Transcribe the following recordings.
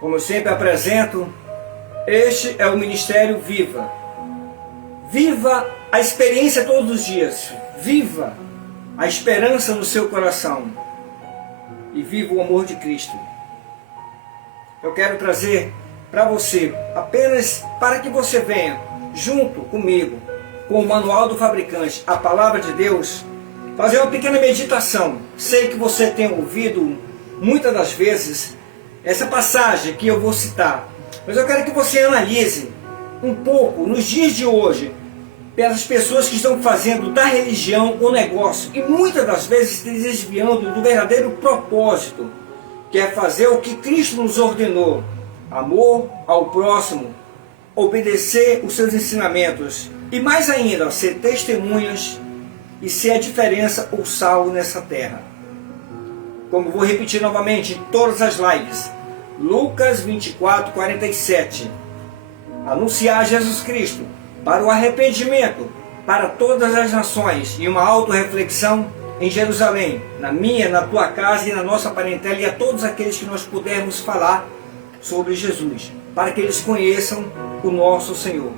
Como eu sempre apresento, este é o Ministério Viva. Viva a experiência todos os dias. Viva a esperança no seu coração. E viva o amor de Cristo. Eu quero trazer para você, apenas para que você venha, junto comigo, com o Manual do Fabricante, a Palavra de Deus, fazer uma pequena meditação. Sei que você tem ouvido muitas das vezes essa passagem que eu vou citar, mas eu quero que você analise um pouco, nos dias de hoje, pelas pessoas que estão fazendo da religião um negócio e muitas das vezes se desviando do verdadeiro propósito, que é fazer o que Cristo nos ordenou: amor ao próximo, obedecer os seus ensinamentos e mais ainda, ser testemunhas e ser a diferença, o sal nessa terra. Como vou repetir novamente em todas as lives, Lucas 24, 47. Anunciar Jesus Cristo para o arrependimento para todas as nações e uma autorreflexão em Jerusalém, na minha, na tua casa e na nossa parentela, e a todos aqueles que nós pudermos falar sobre Jesus, para que eles conheçam o nosso Senhor.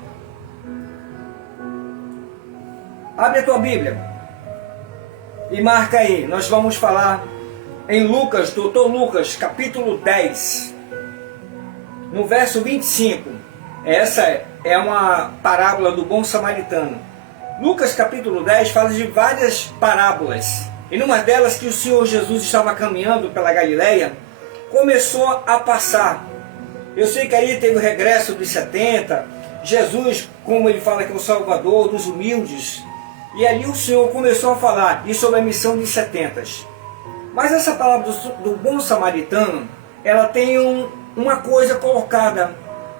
Abre a tua Bíblia e marca aí, nós vamos falar em Lucas, doutor Lucas, capítulo 10, no verso 25. Essa é uma parábola do bom samaritano. Lucas capítulo 10 fala de várias parábolas. E numa delas, que o Senhor Jesus estava caminhando pela Galileia, começou a passar. Eu sei que aí teve o regresso dos 70, Jesus, como ele fala que é o Salvador dos humildes, e ali o Senhor começou a falar e sobre a missão dos 70. Mas essa palavra do bom samaritano, ela tem uma coisa colocada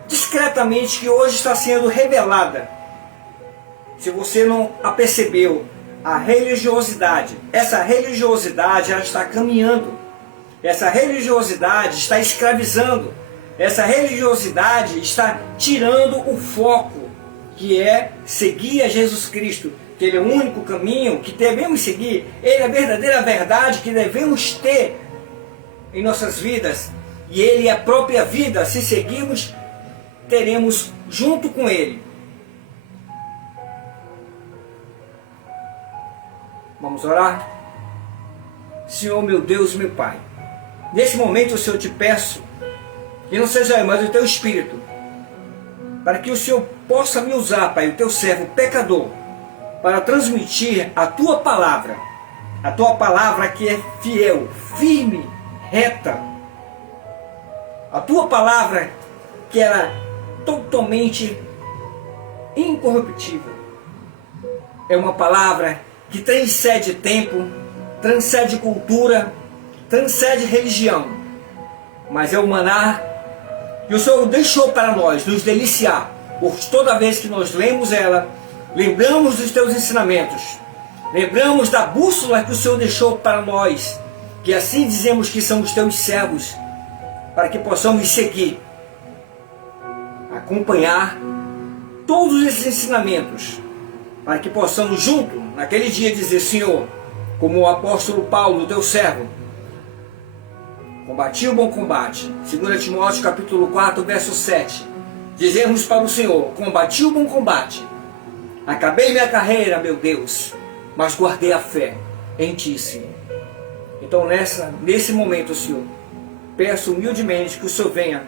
discretamente que hoje está sendo revelada. Se você não a percebeu, a religiosidade, essa religiosidade ela está caminhando, essa religiosidade está escravizando, essa religiosidade está tirando o foco, que é seguir a Jesus Cristo, que Ele é o único caminho que devemos seguir, Ele é a verdadeira verdade que devemos ter em nossas vidas, e Ele é a própria vida. Se seguirmos, teremos junto com Ele. Vamos orar? Senhor, meu Deus, meu Pai, nesse momento, Senhor, eu te peço que não seja eu, mas o Teu Espírito, para que o Senhor possa me usar, Pai, o Teu servo pecador, para transmitir a Tua palavra que é fiel, firme, reta, a Tua palavra que era totalmente incorruptível. É uma palavra que transcende tempo, transcende cultura, transcende religião, mas é o maná que o Senhor deixou para nós nos deliciar, porque toda vez que nós lemos ela, lembramos dos Teus ensinamentos, lembramos da bússola que o Senhor deixou para nós, que assim dizemos que são os Teus servos, para que possamos seguir, acompanhar todos esses ensinamentos, para que possamos junto, naquele dia, dizer: Senhor, como o apóstolo Paulo, Teu servo, combati o bom combate, 2 Timóteo capítulo 4, verso 7, dizemos para o Senhor: combati o bom combate, acabei minha carreira, meu Deus, mas guardei a fé em Ti, Senhor. Então nesse momento, Senhor, peço humildemente que o Senhor venha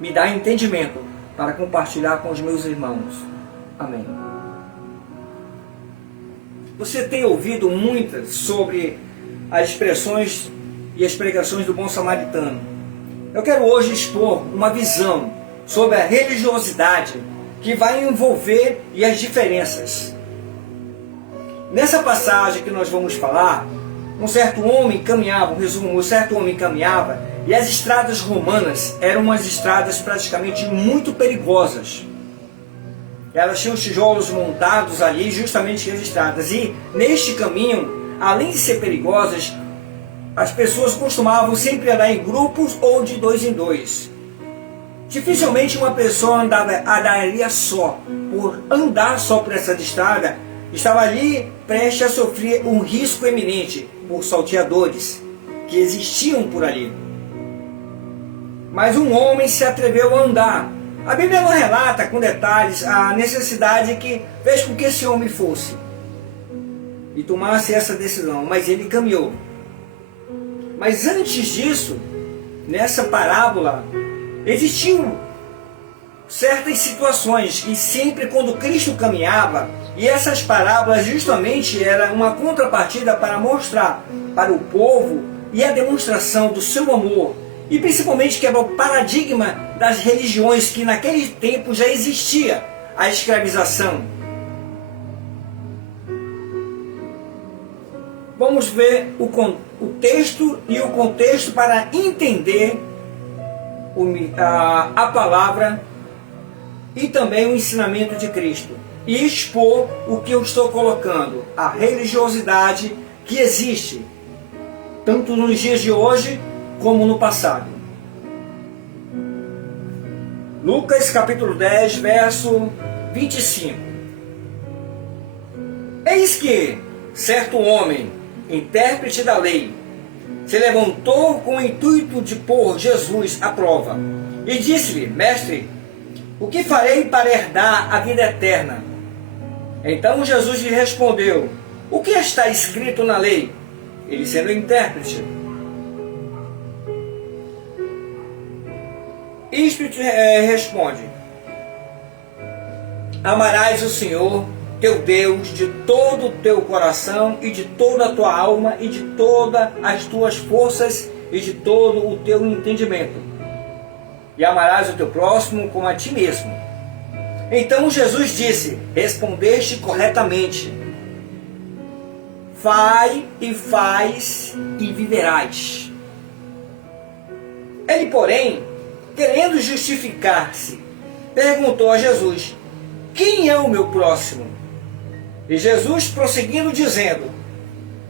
me dar entendimento para compartilhar com os meus irmãos. Amém. Você tem ouvido muitas sobre as expressões e as pregações do bom samaritano. Eu quero hoje expor uma visão sobre a religiosidade que vai envolver e as diferenças. Nessa passagem que nós vamos falar, um certo homem caminhava, um certo homem caminhava, e as estradas romanas eram umas estradas praticamente muito perigosas. Elas tinham tijolos montados ali justamente nas estradas, e neste caminho, além de ser perigosas, as pessoas costumavam sempre andar em grupos ou de 2 em 2. Dificilmente uma pessoa andaria só. Por andar só por essa estrada, estava ali prestes a sofrer um risco eminente por salteadores que existiam por ali. mas um homem se atreveu a andar. A Bíblia não relata com detalhes a necessidade que fez com que esse homem fosse e tomasse essa decisão, mas ele caminhou. Mas antes disso, nessa parábola, existiam certas situações que sempre quando Cristo caminhava, e essas parábolas justamente eram uma contrapartida para mostrar para o povo e a demonstração do seu amor, e principalmente quebrar o paradigma das religiões que naquele tempo já existia, a escravização. Vamos ver o texto e o contexto para entender a palavra e também o ensinamento de Cristo. E expor o que eu estou colocando, a religiosidade que existe, tanto nos dias de hoje como no passado. Lucas capítulo 10, verso 25. Eis que certo homem, intérprete da lei, se levantou com o intuito de pôr Jesus à prova, e disse-lhe: Mestre, o que farei para herdar a vida eterna? Então Jesus lhe respondeu: O que está escrito na lei? Ele sendo intérprete. Isto responde: Amarás o Senhor teu Deus de todo o teu coração e de toda a tua alma e de todas as tuas forças e de todo o teu entendimento. E amarás o teu próximo como a ti mesmo. Então Jesus disse: Respondeste corretamente. Vai e faz e viverás. Ele, porém, querendo justificar-se, perguntou a Jesus: Quem é o meu próximo? E Jesus prosseguindo dizendo,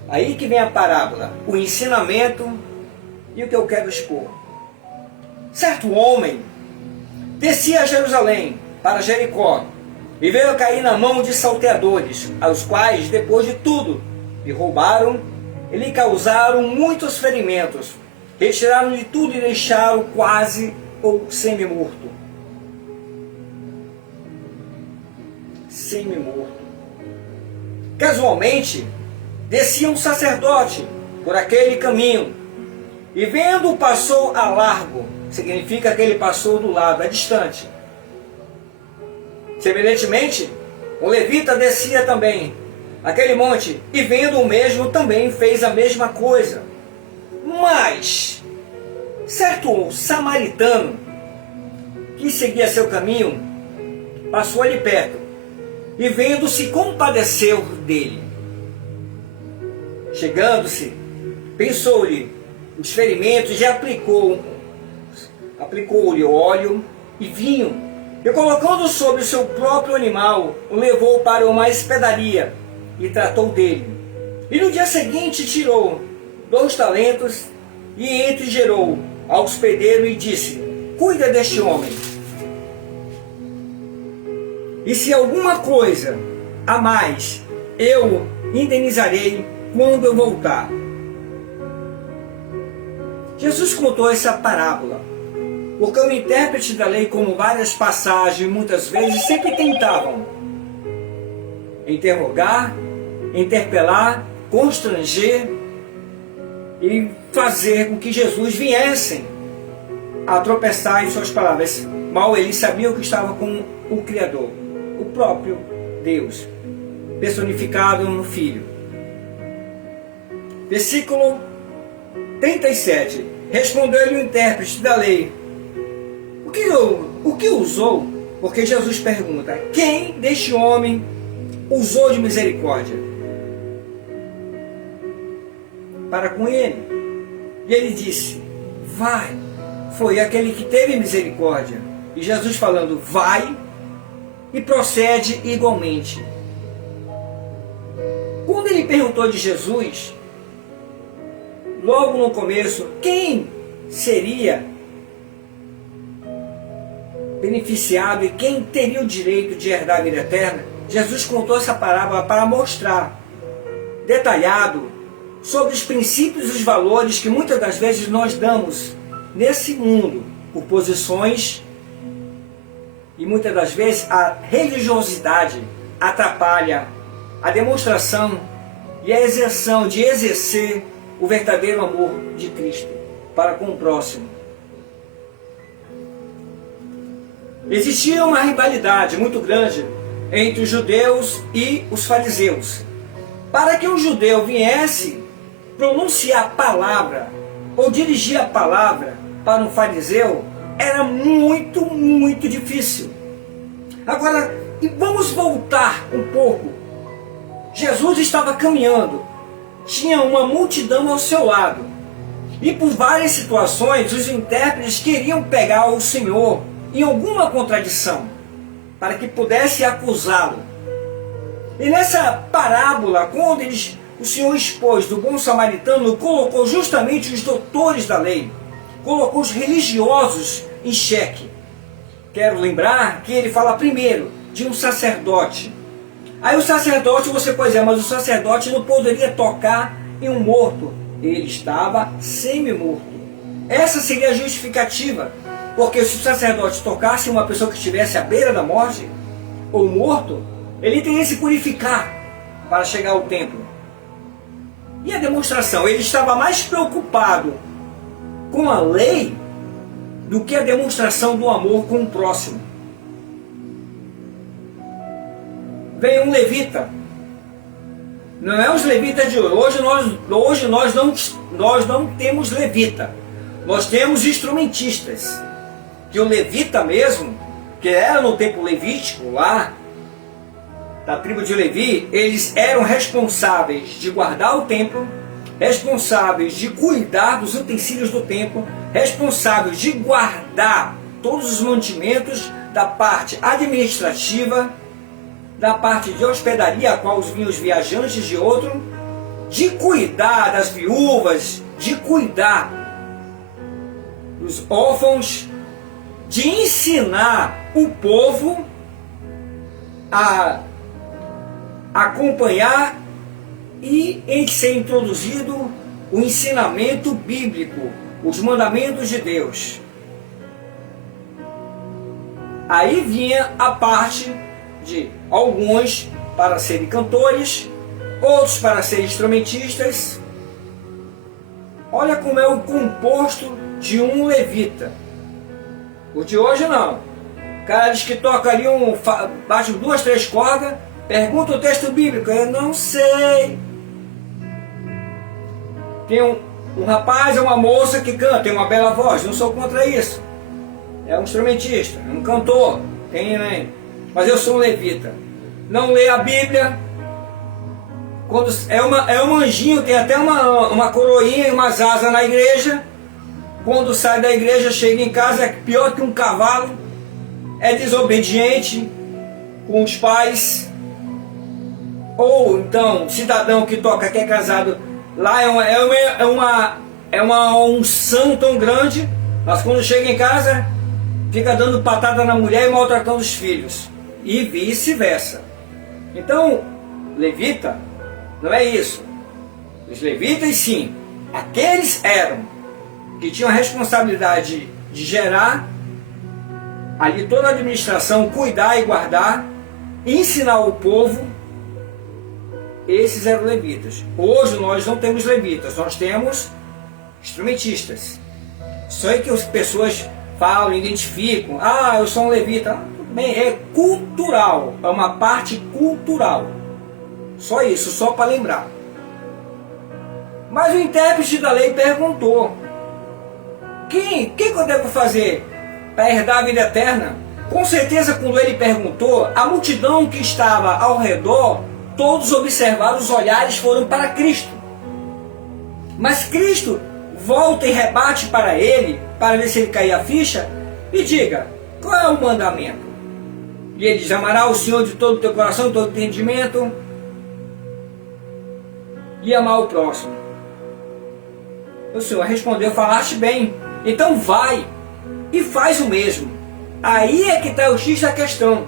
aí que vem a parábola, o ensinamento e o que eu quero expor. Certo homem descia a Jerusalém para Jericó e veio cair na mão de salteadores, aos quais, depois de tudo, lhe roubaram e lhe causaram muitos ferimentos. Retiraram-lhe tudo e deixaram quase ou semi-morto. Semi-morto. Casualmente, descia um sacerdote por aquele caminho, e vendo passou a largo, significa que ele passou do lado, é distante. Semelhantemente, o levita descia também aquele monte, e vendo o mesmo também fez a mesma coisa. Mas certo samaritano que seguia seu caminho passou ali perto, e vendo se compadeceu dele. Chegando-se, pensou-lhe os ferimentos e aplicou-lhe óleo e vinho, e colocando sobre o seu próprio animal, o levou para uma hospedaria e tratou dele. E no dia seguinte tirou 2 talentos e gerou ao hospedeiro e disse: Cuida deste homem, e se alguma coisa a mais, eu indenizarei quando eu voltar. Jesus contou essa parábola porque o intérprete da lei, como várias passagens, muitas vezes, sempre tentavam interrogar, interpelar, constranger e fazer com que Jesus viesse a tropeçar em suas palavras. Mal ele sabia que estava com o Criador, o próprio Deus, personificado no Filho. Versículo 37. Respondeu-lhe o intérprete da lei: O que usou? Porque Jesus pergunta: Quem deste homem usou de misericórdia para com ele? E ele disse: Vai. Foi aquele que teve misericórdia. E Jesus falando: Vai e procede igualmente. Quando ele perguntou de Jesus, logo no começo, quem seria beneficiado e quem teria o direito de herdar a vida eterna, Jesus contou essa parábola para mostrar, detalhado, sobre os princípios e os valores que muitas das vezes nós damos nesse mundo, por posições, e muitas das vezes a religiosidade atrapalha a demonstração e a exerção de exercer o verdadeiro amor de Cristo para com o próximo. Existia uma rivalidade muito grande entre os judeus e os fariseus. Para que um judeu viesse pronunciar a palavra ou dirigir a palavra para um fariseu, era muito, muito difícil. Agora, vamos voltar um pouco. Jesus estava caminhando, tinha uma multidão ao seu lado, e por várias situações os intérpretes queriam pegar o Senhor em alguma contradição, para que pudesse acusá-lo. E nessa parábola, quando o Senhor expôs do bom samaritano, colocou justamente os doutores da lei, colocou os religiosos em xeque. Quero lembrar que ele fala primeiro de um sacerdote. Aí o sacerdote, você pode dizer, mas o sacerdote não poderia tocar em um morto. Ele estava semi-morto. Essa seria a justificativa, porque se o sacerdote tocasse em uma pessoa que estivesse à beira da morte, ou morto, ele teria que se purificar para chegar ao templo. E a demonstração? Ele estava mais preocupado com a lei do que a demonstração do amor com o próximo. Veio um levita. Não é os levitas de hoje. Hoje nós não temos levita. Nós temos instrumentistas. Que o levita mesmo, que era no tempo levítico lá, da tribo de Levi, eles eram responsáveis de guardar o templo, responsáveis de cuidar dos utensílios do templo, responsáveis de guardar todos os mantimentos da parte administrativa, da parte de hospedaria, a qual vinham os viajantes de outro, de cuidar das viúvas, de cuidar dos órfãos, de ensinar o povo a acompanhar e em ser introduzido o ensinamento bíblico, os mandamentos de Deus. Aí vinha a parte de alguns para serem cantores, outros para serem instrumentistas. Olha como é o composto de um levita. O de hoje não. O cara diz que toca ali, bate 2, 3 cordas, pergunta o texto bíblico, eu não sei. Tem um rapaz, uma moça que canta, tem uma bela voz, não sou contra isso. É um instrumentista, é um cantor, tem, né? Mas eu sou um levita. Não lê a Bíblia. Quando é um anjinho, tem até uma coroinha e umas asas na igreja. Quando sai da igreja, chega em casa, é pior que um cavalo. É desobediente com os pais. Ou então, cidadão que toca, que é casado, lá é uma unção tão grande, mas quando chega em casa, fica dando patada na mulher e maltratando os filhos. E vice-versa. Então, levita não é isso. Os levitas, sim, aqueles eram que tinham a responsabilidade de gerar ali toda a administração, cuidar e guardar, ensinar o povo. Esses eram levitas. Hoje nós não temos levitas, nós temos instrumentistas. Só é que as pessoas falam, identificam, eu sou um levita. Tudo bem, é cultural, é uma parte cultural. Só isso, só para lembrar. Mas o intérprete da lei perguntou: o que eu devo fazer para herdar a vida eterna? Com certeza, quando ele perguntou, a multidão que estava ao redor, todos observaram, os olhares foram para Cristo. Mas Cristo volta e rebate para ele, para ver se ele cair a ficha, e diga: qual é o mandamento? E ele diz: amará o Senhor de todo o teu coração, de todo o entendimento, e amar o próximo. O Senhor respondeu: falaste bem, então vai e faz o mesmo. Aí é que está o X da questão.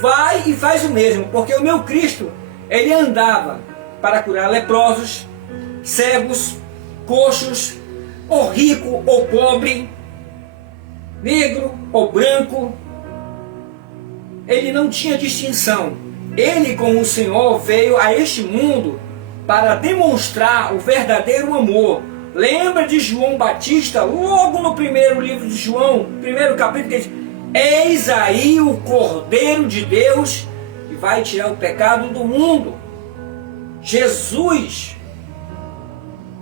Vai e faz o mesmo, porque o meu Cristo, ele andava para curar leprosos, cegos, coxos, ou rico ou pobre. negro ou branco, ele não tinha distinção. Ele, como o Senhor, veio a este mundo para demonstrar o verdadeiro amor. Lembra de João Batista, logo no primeiro livro de João, primeiro capítulo, que diz: eis aí o Cordeiro de Deus que vai tirar o pecado do mundo. Jesus,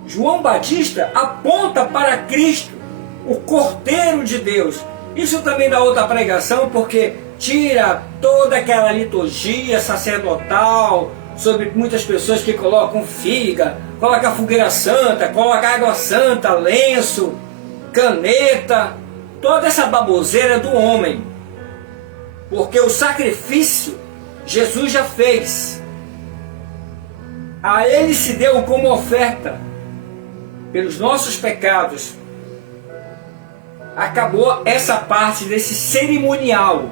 João Batista, aponta para Cristo, o Cordeiro de Deus. Isso também dá outra pregação, porque tira toda aquela liturgia sacerdotal sobre muitas pessoas que colocam figa, colocam fogueira santa, colocam água santa, lenço, caneta, toda essa baboseira do homem. Porque o sacrifício Jesus já fez. A Ele se deu como oferta pelos nossos pecados. Acabou essa parte desse cerimonial.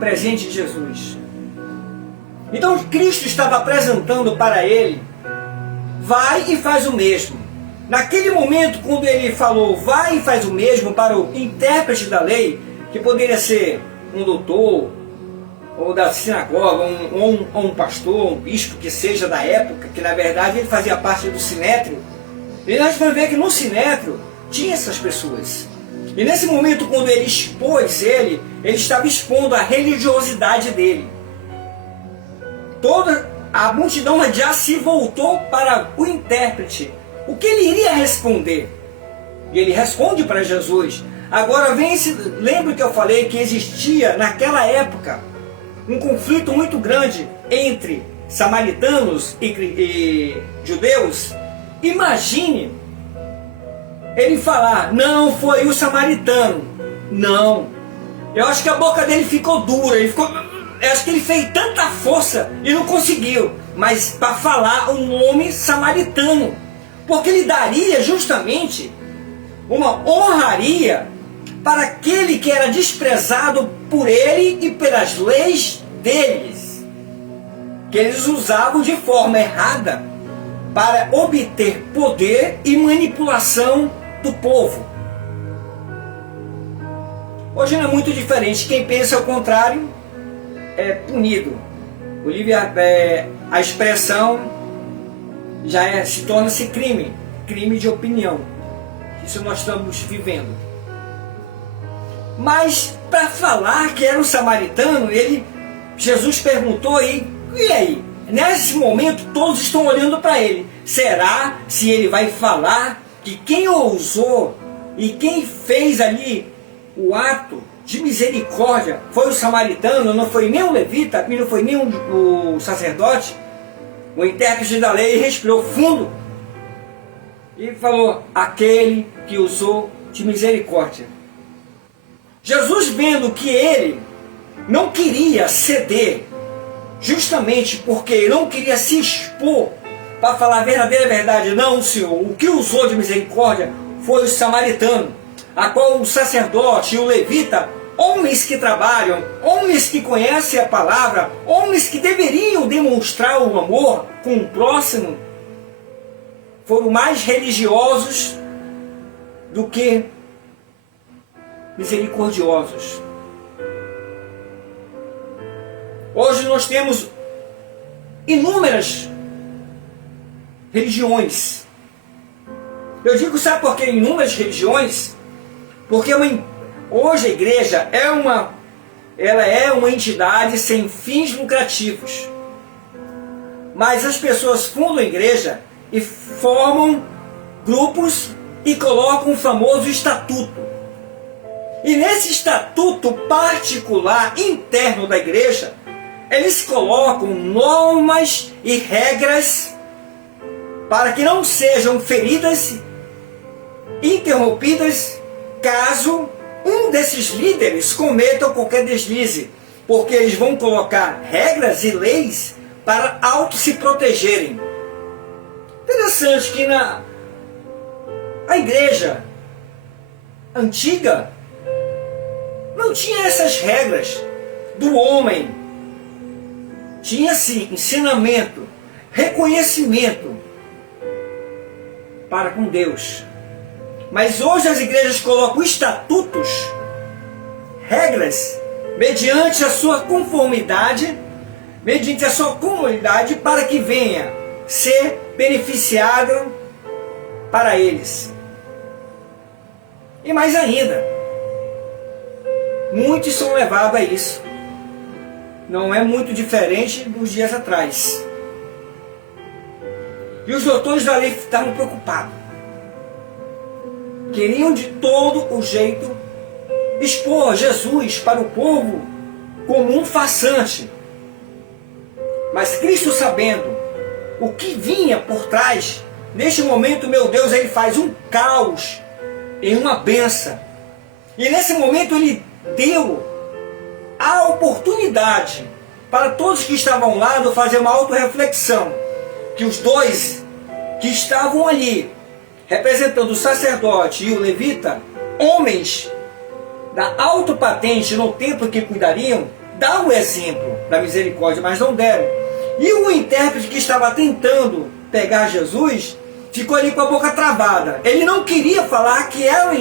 Presente de Jesus. Então Cristo estava apresentando para ele: vai e faz o mesmo. Naquele momento, quando ele falou vai e faz o mesmo para o intérprete da lei, que poderia ser um doutor, ou da sinagoga, um pastor, um bispo que seja da época, que na verdade ele fazia parte do sinédrio, e nós vamos ver que no sinédrio tinha essas pessoas. E nesse momento, quando ele expôs ele estava expondo a religiosidade dele. Toda a multidão já se voltou para o intérprete. O que ele iria responder? E ele responde para Jesus. Agora lembra que eu falei que existia naquela época um conflito muito grande entre samaritanos e judeus? Imagine ele falar: não foi o samaritano. Não. Eu acho que a boca dele ficou dura. Eu acho que ele fez tanta força e não conseguiu. Mas para falar um nome samaritano. Porque ele daria justamente uma honraria para aquele que era desprezado por ele e pelas leis deles. Que eles usavam de forma errada para obter poder e manipulação do povo. Hoje não é muito diferente. Quem pensa ao contrário é punido. A expressão já se torna-se crime. Crime de opinião. Isso nós estamos vivendo. Mas para falar que era um samaritano, Jesus perguntou: e aí? Nesse momento todos estão olhando para ele. Será se ele vai falar que quem ousou e quem fez ali o ato de misericórdia foi o samaritano, não foi nem o levita e não foi nem o sacerdote? O intérprete da lei respirou fundo e falou: aquele que usou de misericórdia. Jesus, vendo que ele não queria ceder, justamente porque ele não queria se expor para falar a verdadeira verdade: não, Senhor, o que usou de misericórdia foi o samaritano, a qual o sacerdote e o levita, homens que trabalham, homens que conhecem a palavra, homens que deveriam demonstrar o amor com o próximo, foram mais religiosos do que misericordiosos. Hoje nós temos inúmeras religiões. Eu digo, sabe por que inúmeras religiões? Porque hoje a igreja ela é uma entidade sem fins lucrativos. Mas as pessoas fundam a igreja e formam grupos e colocam o famoso estatuto. E nesse estatuto particular interno da igreja, eles colocam normas e regras para que não sejam feridas, interrompidas, caso um desses líderes cometa qualquer deslize, porque eles vão colocar regras e leis para auto se protegerem. Interessante que a igreja antiga não tinha essas regras do homem. Tinha sim ensinamento, reconhecimento. para com Deus. Mas hoje as igrejas colocam estatutos, regras, mediante a sua conformidade, mediante a sua comunidade, para que venha ser beneficiada para eles. E mais ainda, muitos são levados a isso. Não é muito diferente dos dias atrás. E os doutores da lei estavam preocupados. Queriam de todo o jeito expor Jesus para o povo como um farsante. Mas Cristo, sabendo o que vinha por trás, neste momento, meu Deus, ele faz um caos em uma benção. E nesse momento ele deu a oportunidade para todos que estavam lá de fazer uma autorreflexão, que os dois que estavam ali, representando o sacerdote e o levita, homens da alta patente no templo que cuidariam, dá o exemplo da misericórdia, mas não deram. E o intérprete que estava tentando pegar Jesus, ficou ali com a boca travada. Ele não queria falar que era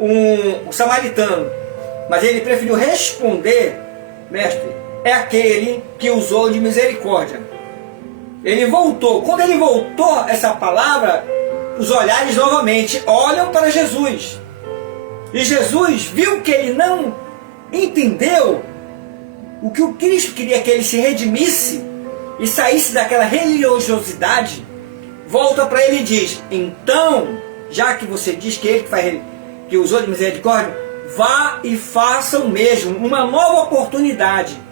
um samaritano, mas ele preferiu responder: mestre, é aquele que usou de misericórdia. Ele voltou. Quando ele voltou essa palavra, os olhares novamente olham para Jesus. E Jesus viu que ele não entendeu o que o Cristo queria, que ele se redimisse e saísse daquela religiosidade. Volta para ele e diz: então, já que você diz que ele que usou de misericórdia, vá e faça o mesmo, uma nova oportunidade.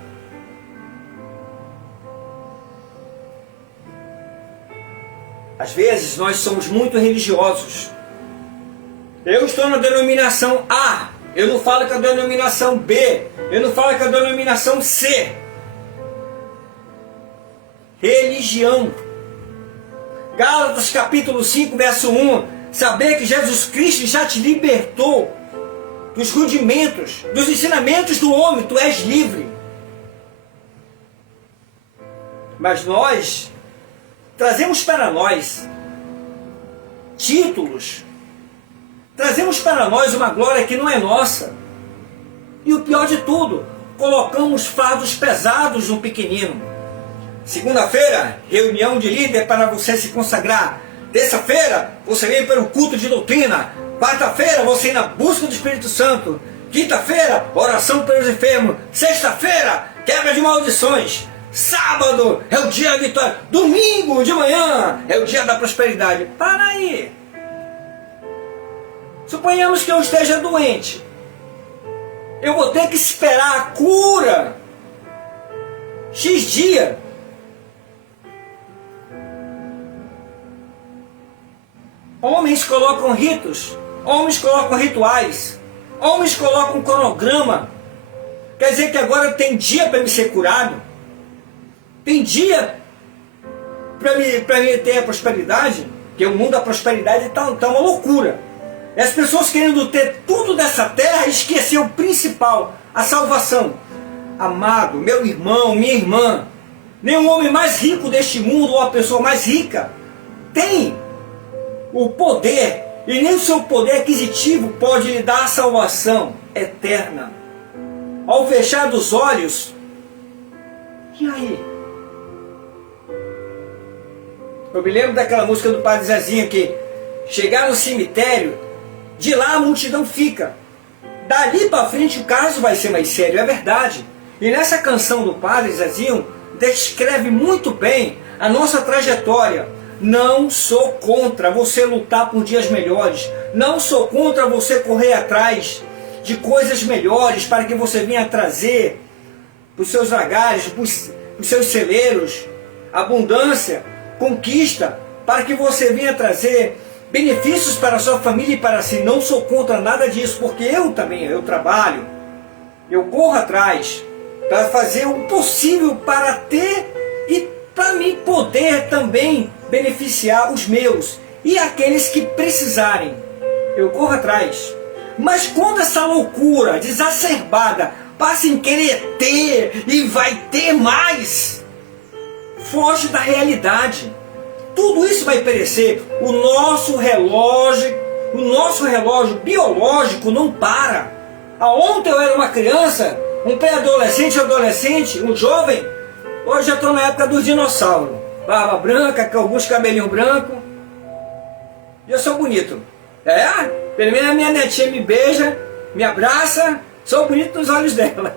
Às vezes nós somos muito religiosos. Eu estou na denominação A, eu não falo com a denominação B, eu não falo com a denominação C. Religião. Gálatas capítulo 5, verso 1. Saber que Jesus Cristo já te libertou dos rudimentos, dos ensinamentos do homem, tu és livre. Mas nós trazemos para nós títulos, trazemos para nós uma glória que não é nossa. E o pior de tudo, colocamos fardos pesados no pequenino. Segunda-feira, reunião de líder para você se consagrar. Terça-feira, você vem para o culto de doutrina. Quarta-feira, você ir na busca do Espírito Santo. Quinta-feira, oração pelos enfermos. Sexta-feira, quebra de maldições. Sábado é o dia da vitória. Domingo de manhã é o dia da prosperidade. Para aí. Suponhamos que eu esteja doente. Eu vou ter que esperar a cura X dia. Homens colocam ritos, homens colocam rituais, homens colocam um cronograma. Quer dizer que agora tem dia para me ser curado? Tem dia para me ter a prosperidade? Porque o mundo da prosperidade está uma loucura. E as pessoas querendo ter tudo dessa terra, esquecer o principal, a salvação. Amado, meu irmão, minha irmã, nem o homem mais rico deste mundo ou a pessoa mais rica tem o poder, e nem o seu poder aquisitivo pode lhe dar a salvação eterna. Ao fechar dos olhos, e aí? Eu me lembro daquela música do Padre Zezinho que chegar no cemitério, de lá a multidão fica. Dali para frente o caso vai ser mais sério, é verdade. E nessa canção do Padre Zezinho descreve muito bem a nossa trajetória. Não sou contra você lutar por dias melhores. Não sou contra você correr atrás de coisas melhores para que você venha trazer para os seus lagares, para os seus celeiros, abundância, conquista, para que você venha trazer benefícios para a sua família e para si. Não sou contra nada disso, porque eu trabalho, eu corro atrás para fazer o possível para ter e para mim poder também beneficiar os meus e aqueles que precisarem. Eu corro atrás. Mas quando essa loucura desacerbada passa em querer ter e vai ter mais, foge da realidade. Tudo isso vai perecer. O nosso relógio biológico não para. Ontem eu era uma criança, um pré-adolescente, adolescente, um jovem. Hoje já estou na época dos dinossauros. Barba branca, alguns cabelinhos brancos. E eu sou bonito. Pelo menos a minha netinha me beija, me abraça, sou bonito nos olhos dela.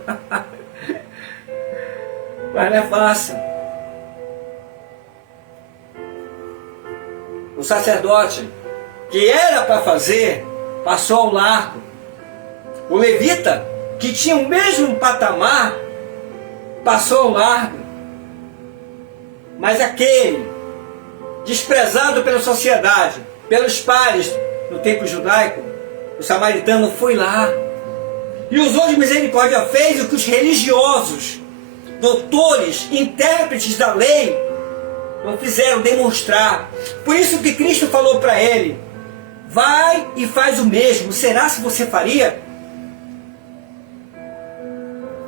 Mas não é fácil. O sacerdote que era para fazer, passou ao largo. O levita, que tinha o mesmo patamar, passou ao largo. Mas aquele, desprezado pela sociedade, pelos pares no tempo judaico, o samaritano foi lá e usou de misericórdia, fez o que os religiosos, doutores, intérpretes da lei, não fizeram, demonstrar. Por isso que Cristo falou para ele: vai e faz o mesmo. Será se você faria?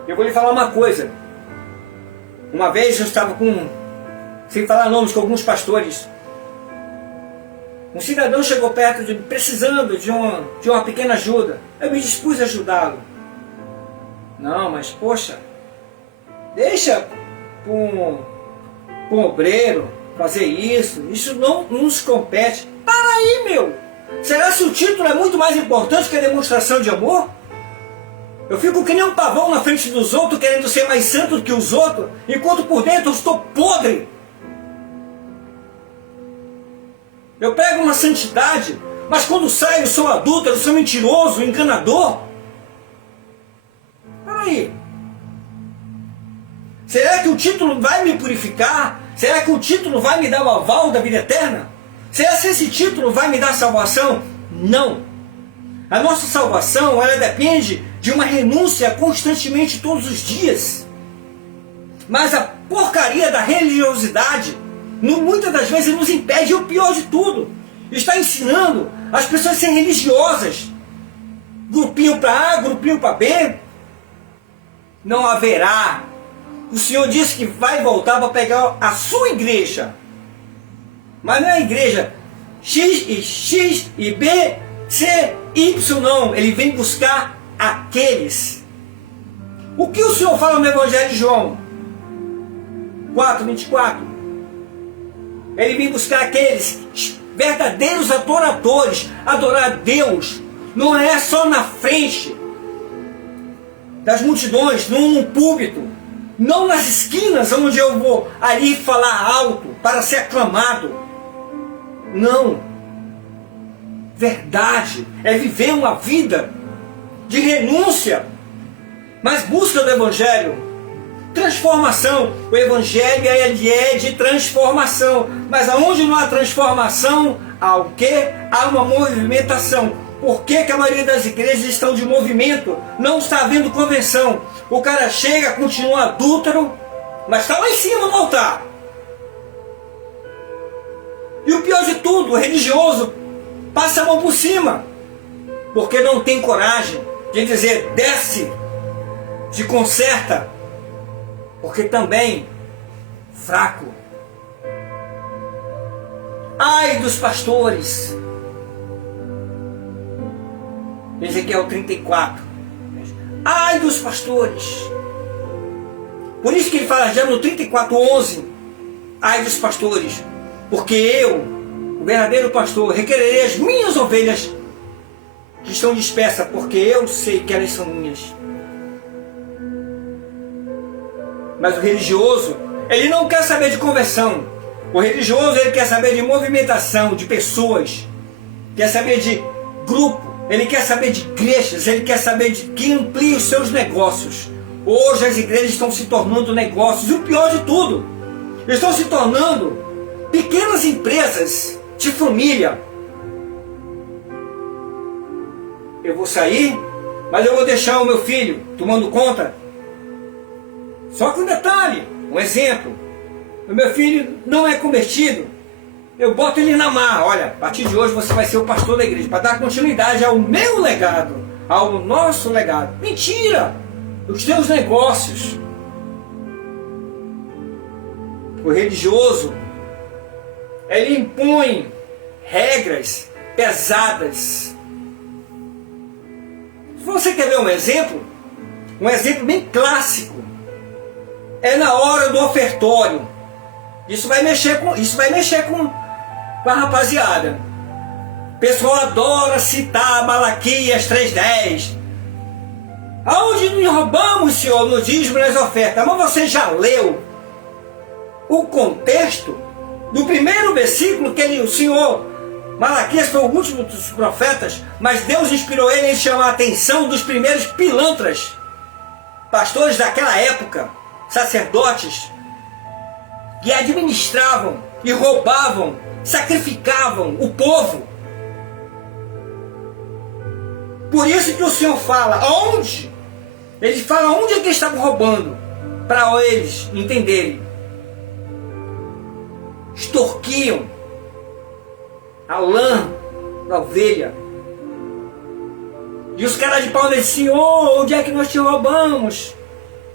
Eu vou lhe falar uma coisa. Uma vez eu estava sem falar nomes, com alguns pastores. Um cidadão chegou perto de mim, precisando de uma pequena ajuda. Eu me dispus a ajudá-lo. Não, mas poxa, deixa para um obreiro fazer isso não nos compete. Para aí, meu! Será que o título é muito mais importante que a demonstração de amor? Eu fico que nem um pavão na frente dos outros, querendo ser mais santo do que os outros, enquanto por dentro eu estou podre. Eu prego uma santidade, mas quando saio eu sou adúltero, eu sou mentiroso, enganador. Para aí. Será que o título vai me purificar? Será que o título vai me dar o aval da vida eterna? Será que esse título vai me dar salvação? Não. A nossa salvação, ela depende de uma renúncia constantemente todos os dias. Mas a porcaria da religiosidade, muitas das vezes nos impede, e o pior de tudo, está ensinando as pessoas a serem religiosas. Grupinho para A, grupinho para B. Não haverá. O Senhor disse que vai voltar para pegar a sua igreja. Mas não é a igreja X e B, C, Y, não. Ele vem buscar aqueles. O que o Senhor fala no Evangelho de João 4:24? Ele vem buscar aqueles verdadeiros adoradores. Adorar a Deus não é só na frente das multidões, não num púlpito, não nas esquinas onde eu vou ali falar alto para ser aclamado. Não. Verdade é viver uma vida de renúncia, mas busca do Evangelho transformação. O Evangelho ele é de transformação, mas aonde não há transformação, há o quê? Há uma movimentação. Por que a maioria das igrejas estão de movimento? Não está havendo convenção. O cara chega, continua adúltero, mas está lá em cima no altar. E o pior de tudo, o religioso passa a mão por cima, porque não tem coragem de dizer: desce, se conserta, porque também fraco. Ai dos pastores. Ezequiel 34. Ai dos pastores. Por isso que ele fala já no 34:11. Ai dos pastores, porque eu, o verdadeiro pastor, requererei as minhas ovelhas que estão dispersas, porque eu sei que elas são minhas. Mas o religioso, ele não quer saber de conversão. O religioso, ele quer saber de movimentação, de pessoas, quer saber de grupo, ele quer saber de igrejas, ele quer saber de que amplie os seus negócios. Hoje as igrejas estão se tornando negócios, e o pior de tudo, estão se tornando pequenas empresas de família. Eu vou sair, mas eu vou deixar o meu filho tomando conta. Só que um detalhe, um exemplo: o meu filho não é convertido, eu boto ele na marra. Olha, a partir de hoje você vai ser o pastor da igreja, para dar continuidade ao meu legado, ao nosso legado. Mentira! Os teus negócios. O religioso, ele impõe regras pesadas. Se você quer ver um exemplo bem clássico, é na hora do ofertório. Isso vai mexer com a rapaziada. O pessoal adora citar Malaquias 3:10. Aonde nos roubamos, Senhor, no dízimo e nas ofertas? Mas você já leu o contexto do primeiro versículo que o Senhor, Malaquias foi o último dos profetas, mas Deus inspirou ele a chamar a atenção dos primeiros pilantras, pastores daquela época, sacerdotes, que administravam e roubavam, sacrificavam o povo. Por isso que o Senhor fala, onde? Ele fala onde é que eles estavam roubando, para eles entenderem. Extorquiam a lã da ovelha. E os caras de pau dizem, Senhor, onde é que nós te roubamos?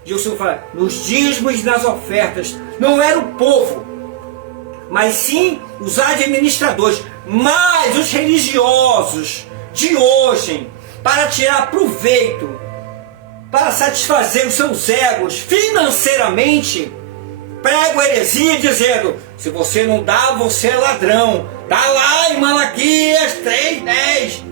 E o Senhor fala, nos dízimos e nas ofertas. Não era o povo, mas sim os administradores, mas os religiosos de hoje, para tirar proveito, para satisfazer os seus egos financeiramente, pregam a heresia dizendo, se você não dá, você é ladrão. Está lá em Malaquias 3:10.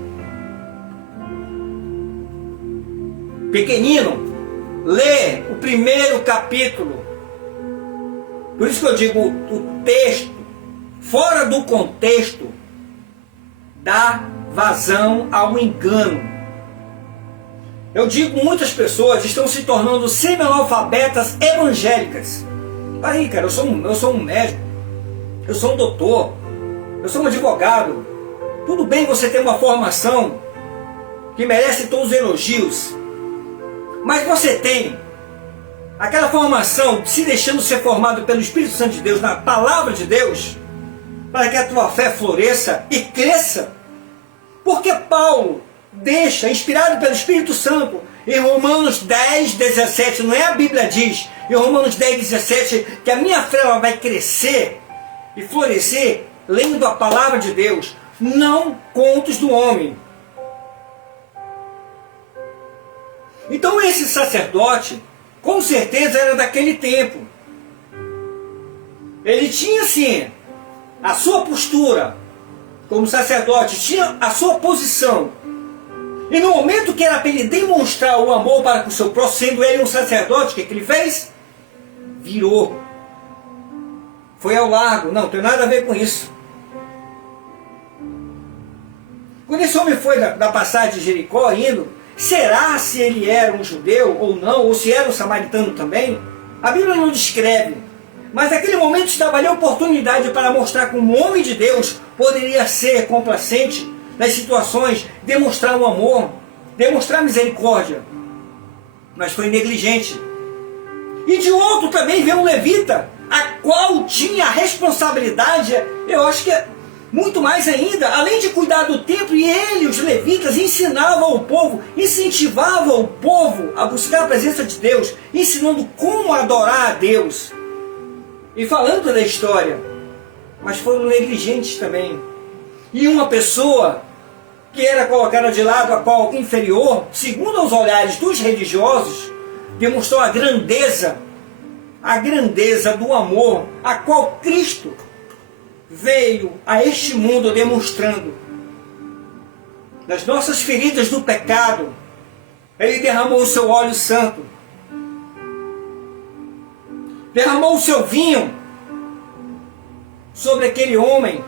Pequenino, lê o primeiro capítulo. Por isso que eu digo, o texto, fora do contexto, dá vazão ao engano. Eu digo, muitas pessoas estão se tornando semi-analfabetas evangélicas. Aí, cara, eu sou um médico, eu sou um doutor, eu sou um advogado. Tudo bem você ter uma formação que merece todos os elogios, mas você tem aquela formação se deixando ser formado pelo Espírito Santo de Deus, na palavra de Deus, para que a tua fé floresça e cresça. Porque Paulo deixa, inspirado pelo Espírito Santo, em Romanos 10:17, não é a Bíblia diz, em Romanos 10:17, que a minha fé ela vai crescer e florescer lendo a palavra de Deus, não contos do homem. Então esse sacerdote, com certeza era daquele tempo. Ele tinha sim a sua postura como sacerdote, tinha a sua posição. E no momento que era para ele demonstrar o amor para com o seu próximo, sendo ele um sacerdote, o que ele fez? Virou. Foi ao largo. Não tem nada a ver com isso. Quando esse homem foi da passagem de Jericó indo, será se ele era um judeu ou não, ou se era um samaritano também? A Bíblia não descreve. Mas naquele momento estava ali a oportunidade para mostrar como um homem de Deus poderia ser complacente nas situações, demonstrar o amor, demonstrar misericórdia. Mas foi negligente. E de outro também veio um levita, a qual tinha a responsabilidade, eu acho que muito mais ainda, além de cuidar do templo, e ele, os levitas, ensinavam o povo, incentivavam o povo a buscar a presença de Deus, ensinando como adorar a Deus. E falando da história, mas foram negligentes também. E uma pessoa que era colocada de lado, a qual inferior, segundo os olhares dos religiosos, demonstrou a grandeza do amor, a qual Cristo veio a este mundo demonstrando. Nas nossas feridas do pecado, Ele derramou o seu óleo santo, derramou o seu vinho sobre aquele homem,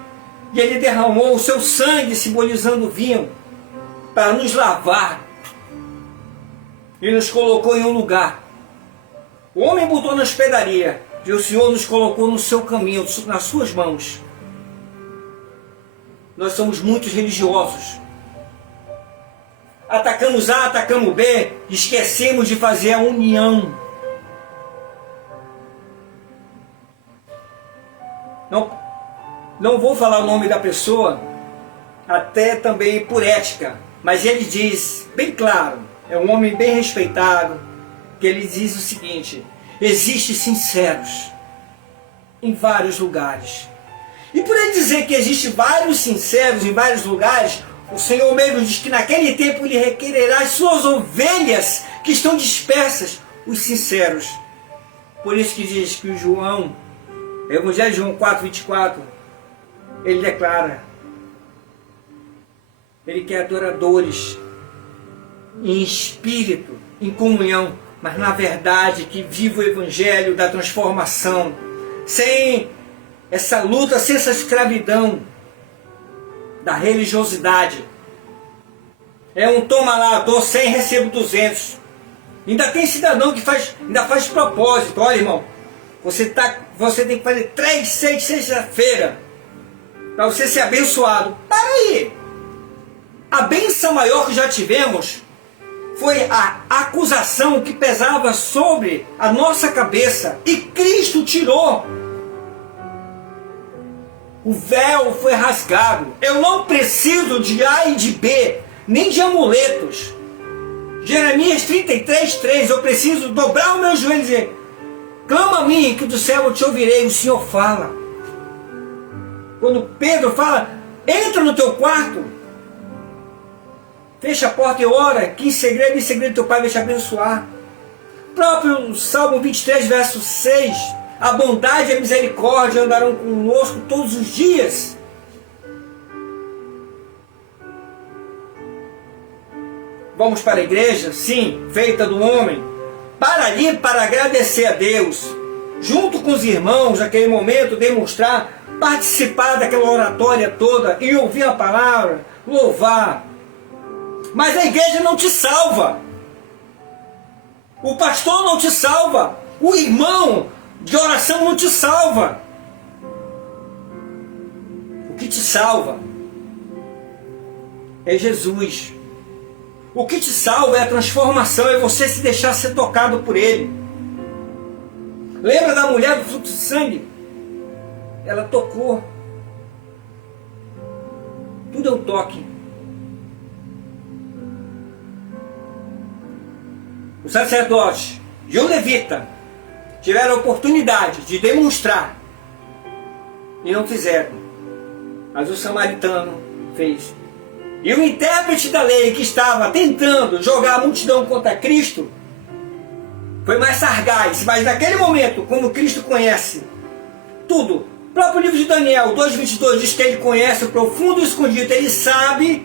e Ele derramou o seu sangue, simbolizando o vinho, para nos lavar, e nos colocou em um lugar. O homem botou na hospedaria, e o Senhor nos colocou no seu caminho, nas suas mãos. Nós somos muitos religiosos. Atacamos A, atacamos B, esquecemos de fazer a união. Não vou falar o nome da pessoa, até também por ética, mas ele diz, bem claro, é um homem bem respeitado, que ele diz o seguinte: existem sinceros em vários lugares. E por ele dizer que existe vários sinceros em vários lugares, o Senhor mesmo diz que naquele tempo ele requererá as suas ovelhas que estão dispersas, os sinceros. Por isso que diz que o João, Evangelho de João 4:24, ele declara, ele quer adoradores em espírito, em comunhão, mas na verdade que viva o Evangelho da transformação, sem essa luta, sem essa escravidão da religiosidade. É um toma lá, dou 100, recebo 200. Ainda tem cidadão que ainda faz propósito. Olha, irmão, você tem que fazer 3, 6, sexta-feira para você ser abençoado. Para aí! A bênção maior que já tivemos foi a acusação que pesava sobre a nossa cabeça e Cristo tirou. O véu foi rasgado. Eu não preciso de A e de B, nem de amuletos. Jeremias 33:3, eu preciso dobrar o meu joelho e dizer, clama a mim que do céu eu te ouvirei. O Senhor fala. Quando Pedro fala, entra no teu quarto, fecha a porta e ora, que em segredo teu pai vai te abençoar. Próprio Salmo 23, verso 6, a bondade e a misericórdia andarão conosco todos os dias. Vamos para a igreja? Sim, feita do homem. Para ali, para agradecer a Deus. Junto com os irmãos, naquele momento, demonstrar, participar daquela oratória toda e ouvir a palavra, louvar. Mas a igreja não te salva. O pastor não te salva. O irmão de oração não te salva. O que te salva é Jesus. O que te salva é a transformação, é você se deixar ser tocado por Ele. Lembra da mulher do fluxo de sangue? Ela tocou. Tudo é um toque. O sacerdote e o levita tiveram a oportunidade de demonstrar e não fizeram. Mas o samaritano fez. E o intérprete da lei que estava tentando jogar a multidão contra Cristo foi mais sagaz. Mas naquele momento, como Cristo conhece tudo, o próprio livro de Daniel 2:22 diz que ele conhece o profundo e escondido. Ele sabe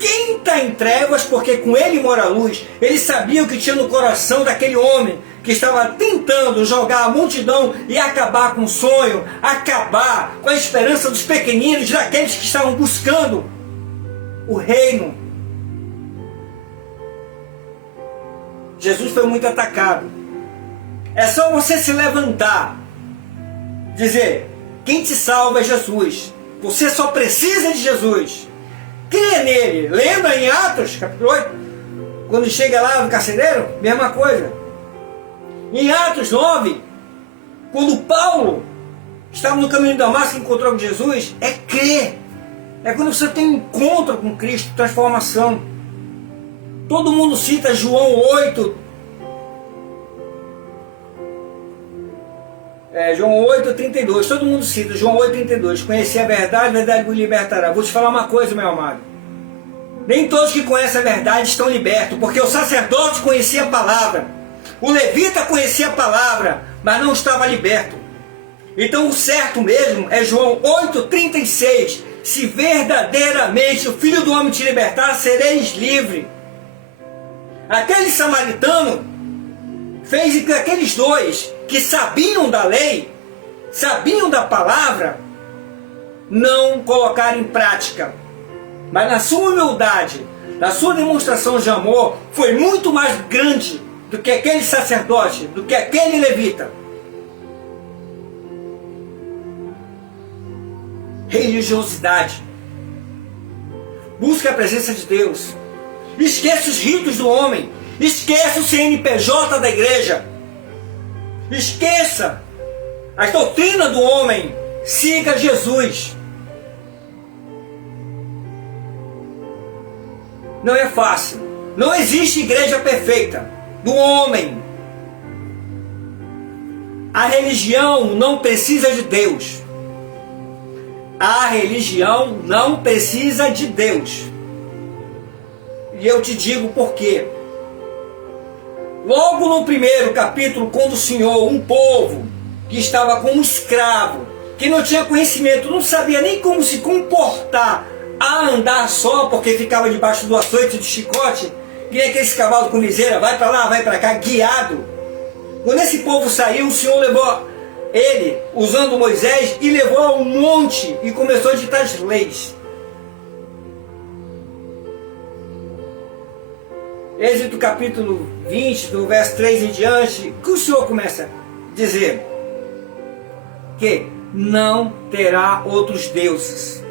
quem está em trevas, porque com ele mora a luz. Ele sabia o que tinha no coração daquele homem que estava tentando jogar a multidão e acabar com o sonho, acabar com a esperança dos pequeninos, daqueles que estavam buscando o reino. Jesus foi muito atacado. É só você se levantar, dizer, quem te salva é Jesus. Você só precisa de Jesus. Crê nele. Lembra em Atos, capítulo 8? Quando chega lá no carcereiro, mesma coisa. Em Atos 9, quando Paulo estava no caminho de Damasco e encontrou com Jesus, é crer. É quando você tem um encontro com Cristo, transformação. Todo mundo cita João 8. João 8:32. Todo mundo cita João 8:32. Conhecer a verdade vos libertará. Vou te falar uma coisa, meu amado. Nem todos que conhecem a verdade estão libertos, porque o sacerdote conhecia a palavra, o levita conhecia a palavra, mas não estava liberto. Então o certo mesmo é João 8:36. Se verdadeiramente o Filho do Homem te libertar, sereis livre. Aquele samaritano fez que aqueles dois que sabiam da lei, sabiam da palavra, não colocaram em prática. Mas na sua humildade, na sua demonstração de amor, foi muito mais grande do que aquele sacerdote, do que aquele levita. Religiosidade. Busque a presença de Deus. Esqueça os ritos do homem. Esqueça o CNPJ da igreja. Esqueça a doutrina do homem. Siga Jesus. Não é fácil. Não existe igreja perfeita do homem. A religião não precisa de Deus. A religião não precisa de Deus. E eu te digo por quê. Logo no primeiro capítulo, quando o Senhor, um povo que estava como escravo, que não tinha conhecimento, não sabia nem como se comportar a andar só, porque ficava debaixo do açoite, do chicote, e aquele cavalo com liseira, vai para lá, vai para cá, guiado. Quando esse povo saiu, o Senhor levou ele, usando Moisés, e levou ao monte e começou a ditar as leis. Êxodo capítulo 20, do verso 3 em diante, que o Senhor começa a dizer que não terá outros deuses.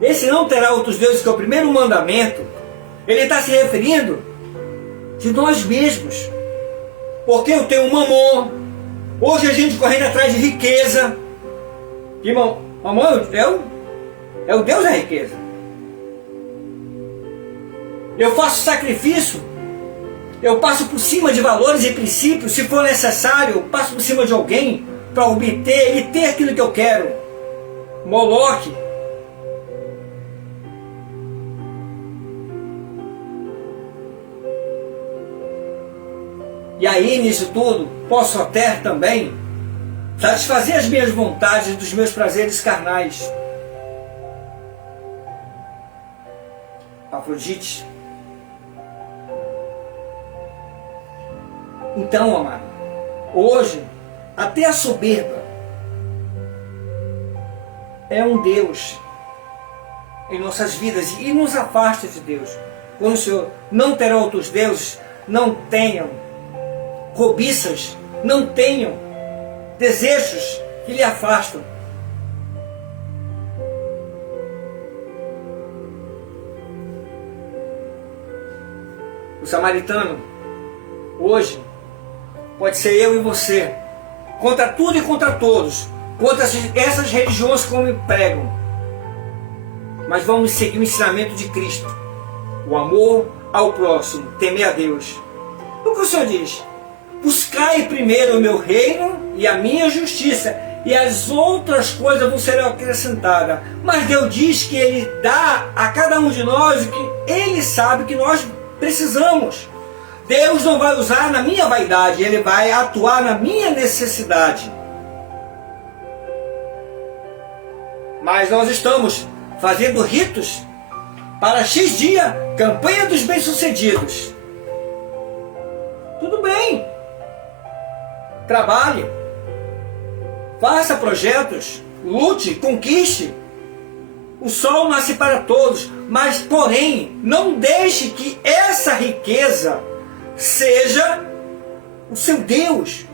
Esse não terá outros deuses, que é o primeiro mandamento, ele está se referindo de nós mesmos. Porque eu tenho mamon. Hoje a gente correndo atrás de riqueza. Irmão, mamon é o Deus da riqueza. Eu faço sacrifício. Eu passo por cima de valores e princípios. Se for necessário, eu passo por cima de alguém para obter e ter aquilo que eu quero. Moloque. E aí, nisso tudo, posso até também satisfazer as minhas vontades dos meus prazeres carnais. Afrodite. Então, amado, hoje, até a soberba é um Deus em nossas vidas e nos afasta de Deus. Quando o Senhor não terá outros deuses, não tenham cobiças, não tenham desejos que lhe afastam. O samaritano, hoje, pode ser eu e você, contra tudo e contra todos, contra essas religiões que me pregam. Mas vamos seguir o ensinamento de Cristo, o amor ao próximo, temer a Deus. O que o Senhor diz? Buscai primeiro o meu reino e a minha justiça, e as outras coisas vão ser acrescentadas. Mas Deus diz que Ele dá a cada um de nós o que Ele sabe que nós precisamos. Deus não vai usar na minha vaidade, Ele vai atuar na minha necessidade. Mas nós estamos fazendo ritos para X dia, campanha dos bem-sucedidos. Tudo bem. Trabalhe, faça projetos, lute, conquiste. O sol nasce para todos, mas porém, não deixe que essa riqueza seja o seu Deus,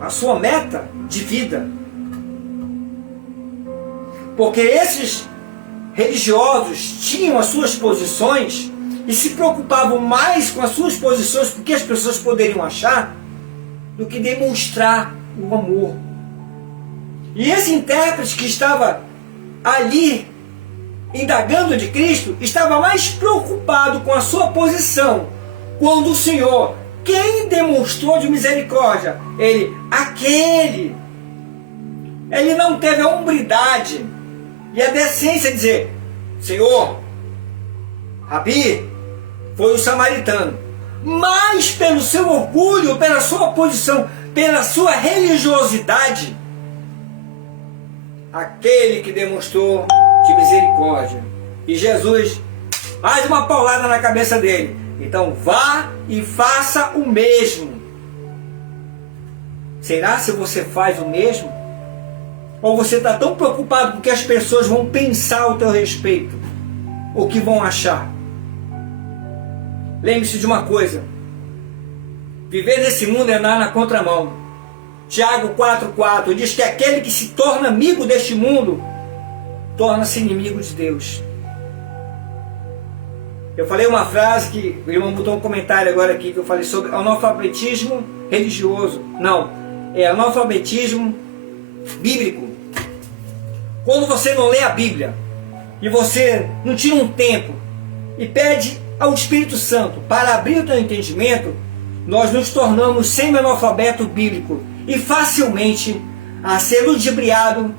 a sua meta de vida. Porque esses religiosos tinham as suas posições e se preocupavam mais com as suas posições, porque as pessoas poderiam achar, do que demonstrar o amor. E esse intérprete que estava ali indagando de Cristo, estava mais preocupado com a sua posição, quando o Senhor, quem demonstrou de misericórdia, ele não teve a hombridade e a decência de dizer: Senhor, Rabi, foi o samaritano, mas pelo seu orgulho, pela sua posição, pela sua religiosidade, aquele que demonstrou de misericórdia. E Jesus mais uma paulada na cabeça dele: então vá e faça o mesmo. Será se você faz o mesmo? Ou você está tão preocupado com o que as pessoas vão pensar ao teu respeito, o que vão achar? Lembre-se de uma coisa: viver nesse mundo é andar na contramão. Tiago 4,4 diz que aquele que se torna amigo deste mundo torna-se inimigo de Deus. Eu falei uma frase que o irmão botou um comentário agora aqui, que eu falei sobre analfabetismo religioso. Não, é analfabetismo bíblico. Quando você não lê a Bíblia e você não tira um tempo e pede ao Espírito Santo para abrir o teu entendimento, nós nos tornamos semi-analfabeto bíblico e facilmente a ser ludibriado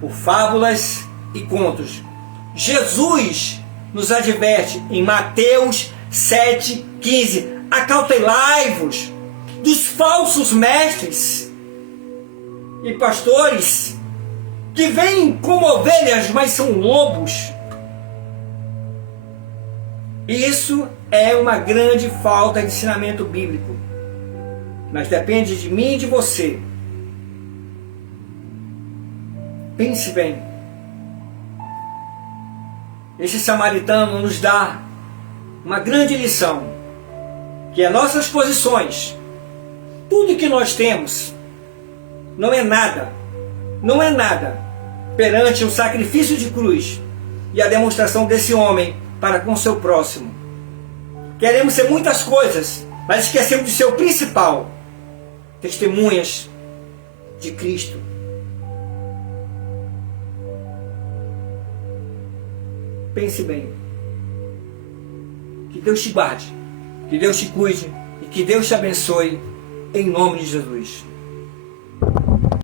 por fábulas e contos. Jesus nos adverte em Mateus 7,15: acautelai-vos dos falsos mestres e pastores que vêm como ovelhas, mas são lobos. Isso é uma grande falta de ensinamento bíblico, mas depende de mim e de você. Pense bem. Este samaritano nos dá uma grande lição, que as nossas posições, tudo que nós temos, não é nada perante o sacrifício de cruz e a demonstração desse homem para com seu próximo. Queremos ser muitas coisas, mas esquecemos de ser o principal: testemunhas de Cristo. Pense bem. Que Deus te guarde, que Deus te cuide e que Deus te abençoe, em nome de Jesus.